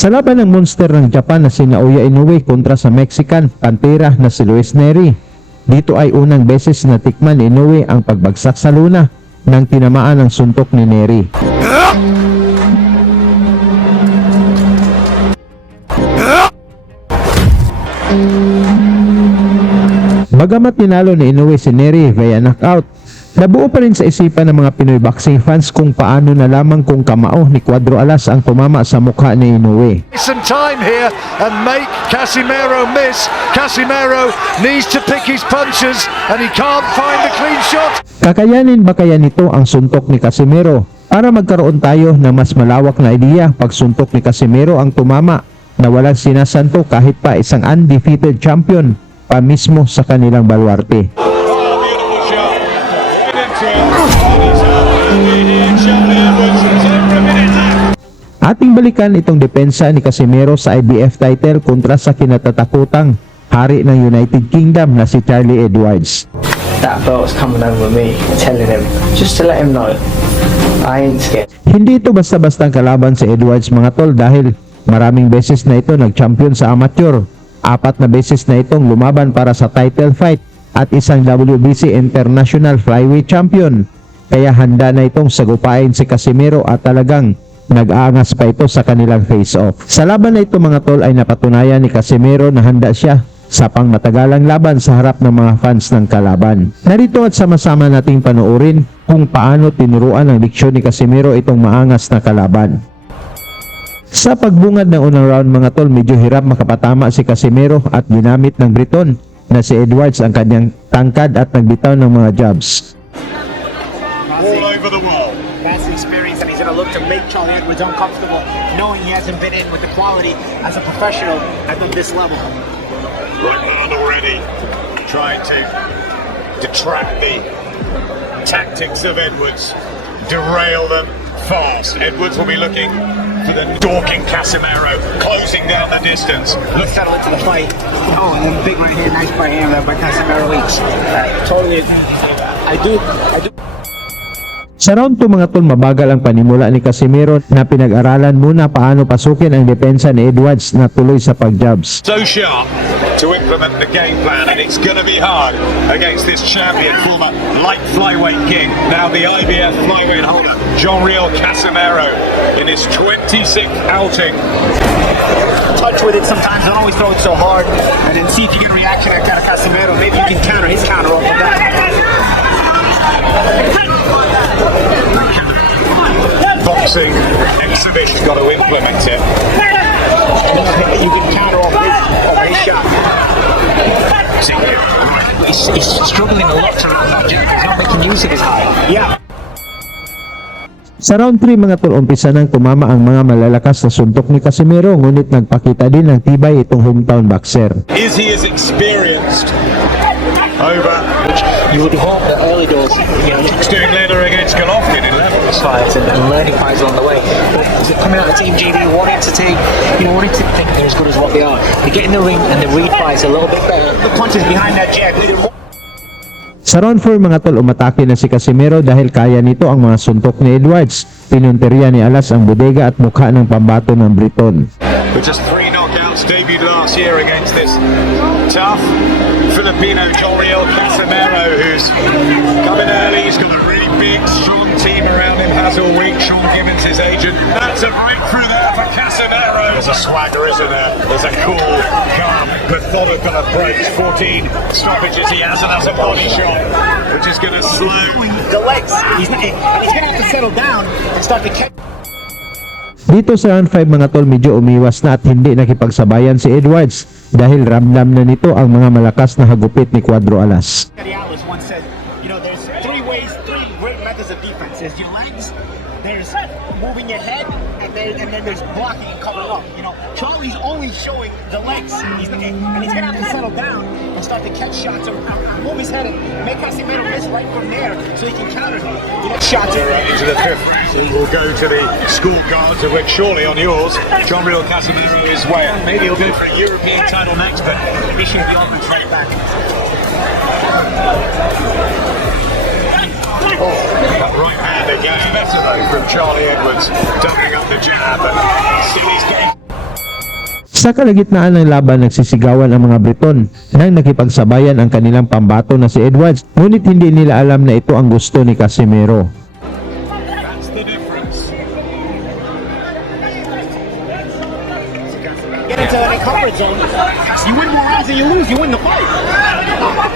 Sa laban ng monster ng Japan na si Naoya Inoue kontra sa Mexican Pantera na si Luis Neri, dito ay unang beses na tikman ni Inoue ang pagbagsak sa luna nang tinamaan ng suntok ni Neri. Bagamat tinalo ni Inoue si Neri via knockout, nabuo pa rin sa isipan ng mga Pinoy boxing fans kung paano na lamang kung kamao ni Cuadro Alas ang tumama sa mukha ni Inoue. Some time here and make Casimero miss. Casimero needs to pick his punches and he can't find the clean shot. Kakayanin ba kaya nito ang suntok ni Casimero? Para magkaroon tayo ng mas malawak na ideya, pagsuntok ni Casimero ang tumama na walang sinasanto kahit pa isang undefeated champion pa mismo sa kanilang baluarte. Ating balikan itong depensa ni Casimero sa IBF title kontra sa kinatatakutang hari ng United Kingdom na si Charlie Edwards. That belt's coming over me, telling him, just to let him know, I ain't scared. Hindi ito basta-bastang kalaban si Edwards mga tol dahil maraming beses na ito nag-champion sa amateur, 4 na beses na itong lumaban para sa title fight at isang WBC International Flyweight Champion. Kaya handa na itong sagupain si Casimero at talagang nag-aangas pa ito sa kanilang face-off. Sa laban na ito mga tol ay napatunayan ni Casimero na handa siya sa pangmatagalang laban sa harap ng mga fans ng kalaban. Narito at sama-sama nating panoorin kung paano tinuruan ng diksyon ni Casimero itong maangas na kalaban. Sa pagbungad ng unang round mga tol, medyo hirap makapatama si Casimero at ginamit ng Briton na si Edwards ang kanyang tangkad at nagbitaw ng mga jabs. All over the world. That's the experience, and he's going to look to make Charlie Edwards uncomfortable, knowing he hasn't been in with the quality as a professional at this level. Right hand already, trying to detract the tactics of Edwards, derail them fast. Edwards will be looking for the Dorking Casimero, closing down the distance. Let's settle into the fight. Oh, and then big right hand, nice right hand by Casimero Weeks. Totally, I do. Sa round 2 mga tol, mabagal ang panimula ni Casimero na pinag-aralan muna paano pasukin ang depensa ni Edwards na tuloy sa pag-jabs. So sharp to implement the game plan, and it's going to be hard against this champion, former light flyweight king, now the IBF flyweight holder, Jean-Riel Casimero, in his 26th outing. Touch with it sometimes, don't always throw it so hard, and then see if you get a reaction at Casimero. Maybe you can counter his counter off of that. Boxing exhibition, got to implement it. You can counter off his shot. He's struggling a lot to run that jab. He's not making use of his height. Yeah. Sa round 3 mga tol, umpisa nang tumama ang mga malalakas na suntok ni Casimero, ngunit nagpakita din ng tibay itong hometown boxer. Is he as experienced over? You would hope that early doors, He's doing leather against Golovkin in levels. fights and learning fights along the way. But coming out of Team GB, wanting to take, wanting to think they're as good as what they are. They get in the ring and they read fights a little bit better. The punches behind that jab. Sa round 4 mga tol, umatake na si Casimero dahil kaya nito ang mga suntok ni Edwards. Pinunteriya ni Alas ang bodega at mukha ng pambato ng Briton. With just 3 knockouts, debuted last year against this tough Filipino Jean-Riel Casimero, who's coming early. He's got a really big, strong team around him. Has all week. Sean Gibbons, his agent. That's a breakthrough there for Casimero. There's a swagger, isn't there? There's a cool, calm, methodical approach. 14 stoppages he has, and that's a body shot, which is going to slow The legs. He's going to have to settle down and start to catch. Dito sa round 5 mga tol, medyo umiwas na at hindi nakipagsabayan si Edwards dahil ramdam na nito ang mga malakas na hagupit ni Cuadro Alas. Eddie Atlas once said, there's 3 great methods of defense. There's your legs, there's moving your head, and then there's blocking and covering up. Charlie's only showing the legs, and he's going to have to settle down and start to catch shots or move his head and make Casimero miss right from there so he can counter him. Shots into the 5th round. We'll go to the scorecards, of which surely on yours, Jean-Riel Casimero is way up. Maybe he'll go for a European title next, but he should be on the track back. that right hand again, better though from Charlie Edwards, doubling up the jab, and still he's getting Sa kalagitnaan ng laban, nagsisigawan ang mga Briton nang nakipagsabayan ang kanilang pambato na si Edwards, ngunit hindi nila alam na ito ang gusto ni Casimero. That's the difference. Get into an comfort zone. You win more rounds than you lose. You win the fight.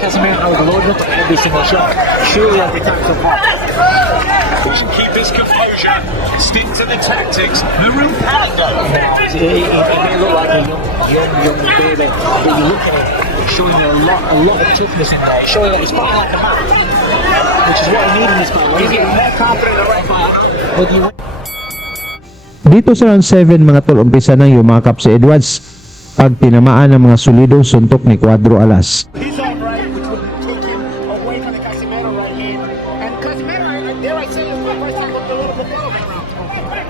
Casemiro has loaded up on every single shot. Surely every time so far. He should keep his composure, stick to the tactics. The real panic though. It may look like a young baby, but you look at it, it's showing a lot of toughness in there. It's showing that he's fighting like a man, which is what I need in this fight. He's getting more confident in the right fight. But you Dito sa round 7 mga tol, umpisa nang yumakap si Edwards pag tinamaan ng mga solidong suntok ni Cuadro Alas. He's all right, which would take him away from the Casimiro right hand. And Casimiro, dare I say, is the first time looked a little bit better right now.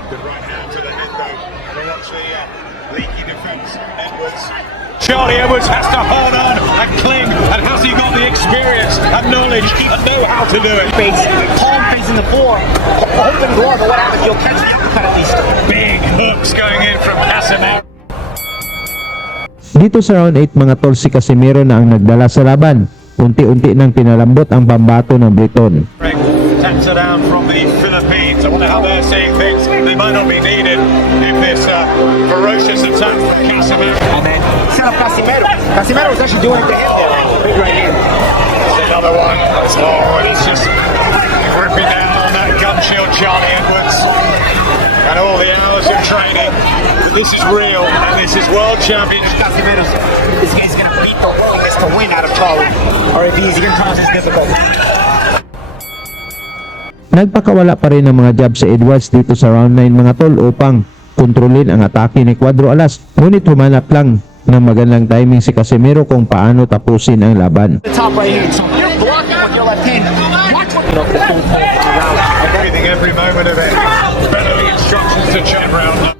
Good right hand to the head though. They actually leaky defence. Edwards. Charlie Edwards has to hold on and cling, and has he got the experience and knowledge and know how to do it? Face, palm facing the floor, open glove, but what happens? You'll catch the uppercut at least. Big hooks going in from Casemiro. Dito sa round 8 mga tol, si Casimero na ang nagdala sa laban. Unti-unti nang pinalambot ang pambato ng Briton. Taps it down from the Philippines. I wonder how they're seeing things. They might not be needed in this ferocious attack from Casemiro. And then set up Casimiro. Casimiro was actually doing it to him there. Big right hand. There's another one. Oh, it's just gripping down on that gun shield, Charlie Edwards. And all the hours of training. But this is real, and this is World Championship. Casimiro, this guy's gonna beat the willingness to win out of Charlie. Or if he's gonna cause this difficult. Nagpakawala pa rin ng mga jab sa Edwards dito sa round 9 mga tol upang kontrolin ang atake ni Cuadro Alas. Ngunit humanap lang ng magandang timing si Casimero kung paano tapusin ang laban. The top right here. So you're blocking with your left hand. Watch what the full point around. Everything, every moment of it. Better the instructions to Chad Brown.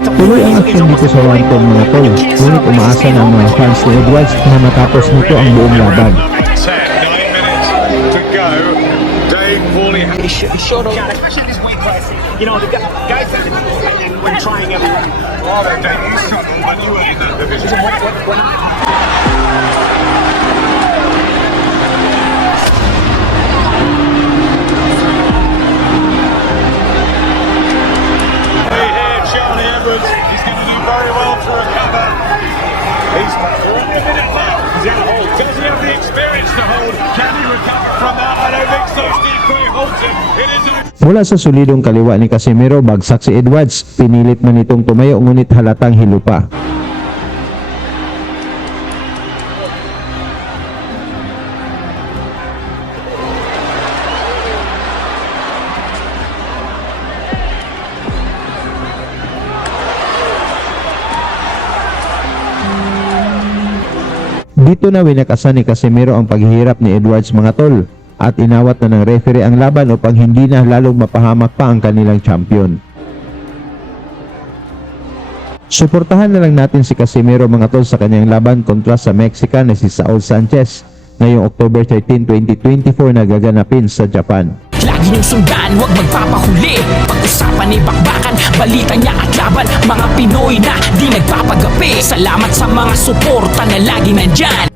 Tuloy ang aksyon dito sa round 10 mga tol. Ngunit umaasa na ang mga fans ni Edwards na matapos nito ang buong laban. 9 minutes to go. Dave Woolley. He showed up. especially this weight class. You know, the guys that and when trying everything. Oh, Dave, you struggled when you were in that division. Charlie Edwards, he's going to do very well to recover. He's in a minute left. He's going to hold. Does he have the experience to hold? Can he recover from that? I don't think so. Steve Quay holds him. It is a... Mula sa solidong kaliwa ni Casimero, bagsak si Edwards. Pinilit man itong tumayo ngunit halatang hilo pa. Dito na winakasan ni Casimero ang paghihirap ni Edwards mga tol at inawat na ng referee ang laban upang hindi na lalong mapahamak pa ang kanilang champion. Suportahan na lang natin si Casimero mga tol sa kanyang laban kontra sa Mexican na si Saul Sanchez ngayong October 13, 2024 na gaganapin sa Japan. Lagi niyong sundan, huwag magpapahuli. Pag-usapan ni bakbakan, balita niya at laban. Mga Pinoy na di nagpapagapi. Salamat sa mga suporta na lagi nandyan.